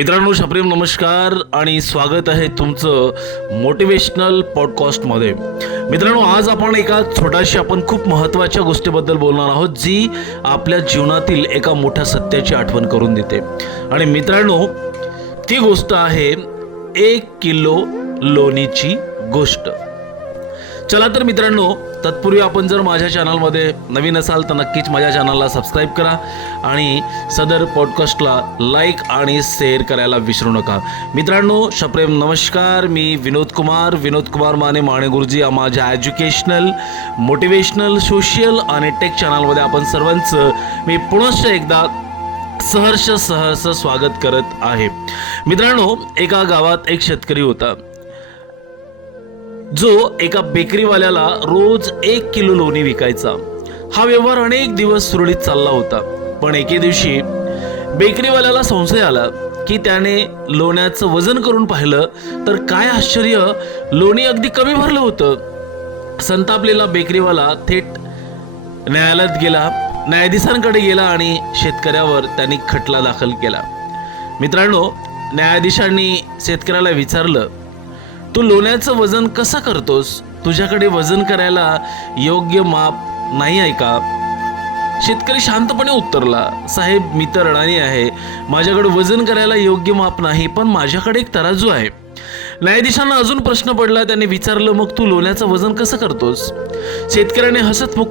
मित्रांनो शप्रेम नमस्कार आणि स्वागत आहे तुमचं मोटिवेशनल पॉडकास्टमध्ये. मित्रांनो आज आपण एका छोट्याशी आपण खूप महत्त्वाच्या गोष्टीबद्दल बोलणार आहोत जी आपल्या जीवनातील एका मोठ्या सत्याची आठवण करून देते. आणि मित्रांनो ती गोष्ट आहे एक किलो लोणीची गोष्ट. चला तर मित्रांनो तत्पूर्वी आपण जर माझ्या चॅनलमध्ये नवीन असाल तर नक्कीच माझ्या चॅनलला सबस्क्राईब करा आणि सदर पॉडकास्टला लाईक आणि शेअर करायला विसरू नका. मित्रांनो शप्रेम नमस्कार. मी विनोद कुमार. विनोद कुमार माने माने गुरुजी या माझ्या एज्युकेशनल मोटिवेशनल सोशियल आणि टेक चॅनलमध्ये आपण सर्वांचं मी पुनश्च एकदा सहर्ष सहर्ष स्वागत करत आहे. मित्रांनो एका गावात एक शेतकरी होता. जो एका बेकरीवाल्याला रोज एक किलो लोणी विकायचा. हा व्यवहार अनेक दिवस सुरळीत चालला होता. पण एके दिवशी बेकरीवाल्याला संशय आला की त्याने लोण्याचं वजन करून पाहिलं तर काय आश्चर्य लोणी अगदी कमी भरलं होतं. संतापलेला बेकरीवाला थेट न्यायालयात गेला न्यायाधीशांकडे गेला आणि शेतकऱ्यावर त्यांनी खटला दाखल केला. मित्रांनो न्यायाधीशांनी शेतकऱ्याला विचारलं तू लोण्याचं वजन कसं करतोस? तुझ्याकडे वजन करायला योग्य माप नाही आहे का? शेतकरी शांतपणे उत्तरला साहेब मी तर अडाणी आहे. माझ्याकडे वजन करायला योग्य माप नाही पण माझ्याकडे एक तराजू आहे. न्यायाधीशांना अजून प्रश्न पडला त्याने विचारलं मग तू लोण्याचं वजन कसं करतोस? शेतकऱ्याने हसत मुख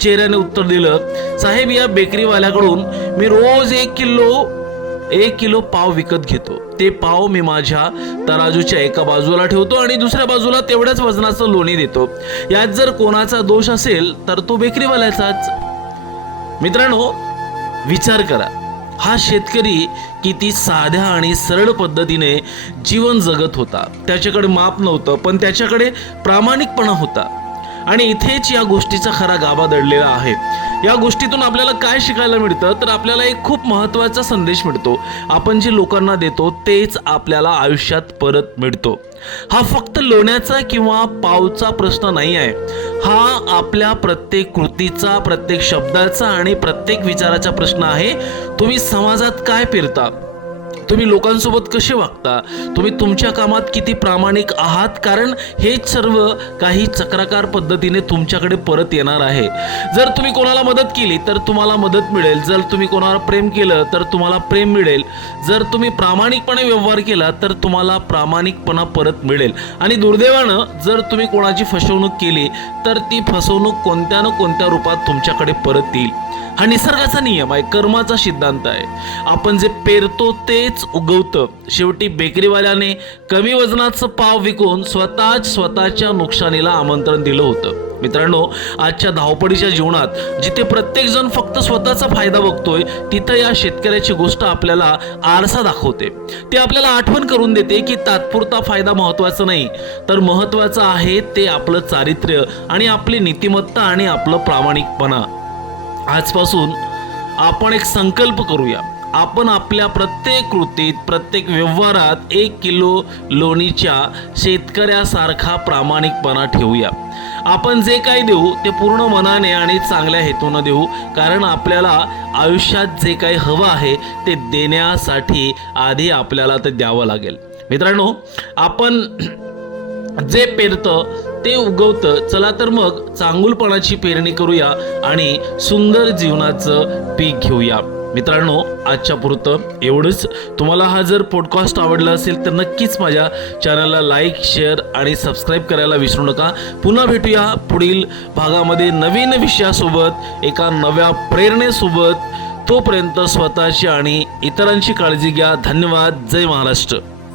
चेहऱ्याने उत्तर दिलं साहेब या बेकरीवाल्याकडून मी रोज एक किलो एक किलो पाव विकत घेतो. ते पाव मी माझ्या तराजूच्या एका बाजूला ठेवतो आणि दुसऱ्या बाजूला तेवढ्याच वजनाचं लोणी देतो. यात जर कोणाचा दोष असेल तर तो बेकरीवाल्याचाच. मित्रांनो विचार करा. हा शेतकरी किती साध्या आणि सरळ पद्धतीने जीवन जगत होता. त्याच्याकडे माप नव्हतं पण त्याच्याकडे प्रामाणिकपणा होता. आणि इथेच या गोष्टीचा खरा गाभा दडलेला आहे. या गोष्टीतून आपल्याला काय शिकायला मिळतं? तर आपल्याला एक खूप महत्त्वाचा संदेश मिळतो. आपण जे लोकांना देतो तेच आपल्याला आयुष्यात परत मिळतो. हा फक्त लोण्याचा किंवा पावचा प्रश्न नाही आहे. हा आपल्या प्रत्येक कृतीचा प्रत्येक शब्दाचा आणि प्रत्येक विचाराचा प्रश्न आहे. तुम्ही समाजात काय पेरता तुम्ही लोकांसोबत कसे वागता? तुम्ही तुमच्या कामात किती प्रामाणिक आहात? कारण हेच सर्व काही चक्राकार पद्धतीने तुमच्याकडे परत येणार आहे. जर तुम्ही कोणाला मदत केली तर तुम्हाला मदत मिळेल. जर तुम्ही कोणाला प्रेम केलं तर तुम्हाला प्रेम मिळेल. जर तुम्ही प्रामाणिकपणे व्यवहार केला तर तुम्हाला प्रामाणिकपणा परत मिळेल. आणि दुर्दैवानं जर तुम्ही कोणाची फसवणूक केली तर ती फसवणूक कोणत्या ना कोणत्या रूपात तुमच्याकडे परत येईल. हा निसर्गाचा नियम आहे कर्माचा सिद्धांत आहे. आपण जे पेरतो तेच उगवतं. शेवटी बेकरीवाल्याने कमी वजनाचं पाव विकून स्वतःच स्वतःच्या नुकसानीला आमंत्रण दिलं होतं. मित्रांनो आजच्या धावपळीच्या जीवनात जिथे प्रत्येक जण फक्त स्वतःचा फायदा बघतोय तिथं या शेतकऱ्याची गोष्ट आपल्याला आरसा दाखवते. ते आपल्याला आठवण करून देते की तात्पुरता फायदा महत्त्वाचा नाही तर महत्वाचं आहे ते आपलं चारित्र्य आणि आपली नीतिमत्ता आणि आपलं प्रामाणिकपणा. आजपासून आपण एक संकल्प करूया. आपण आपल्या प्रत्येक कृतीत प्रत्येक व्यवहारात एक किलो लोणीच्या शेतकऱ्यासारखा प्रामाणिकपणा ठेवूया. आपण जे काही देऊ ते पूर्ण मनाने आणि चांगल्या हेतूनं देऊ कारण आपल्याला आयुष्यात जे काही हवं आहे ते देण्यासाठी आधी आपल्याला ते द्यावं लागेल. मित्रांनो आपण जे पेरतं ते उगवतं चला तर मग चांगुलपणाची पेरणी करूया आणि सुंदर जीवनाचं पीक घेऊया. मित्रांनो आजच्या पुरतं एवढंच. तुम्हाला हा जर पॉडकास्ट आवडला असेल तर नक्कीच माझ्या चॅनलला लाईक शेअर आणि सबस्क्राईब करायला विसरू नका. पुन्हा भेटूया पुढील भागामध्ये नवीन विषयासोबत एका नव्या प्रेरणेसोबत. तोपर्यंत स्वतःची आणि इतरांची काळजी घ्या. धन्यवाद. जय महाराष्ट्र.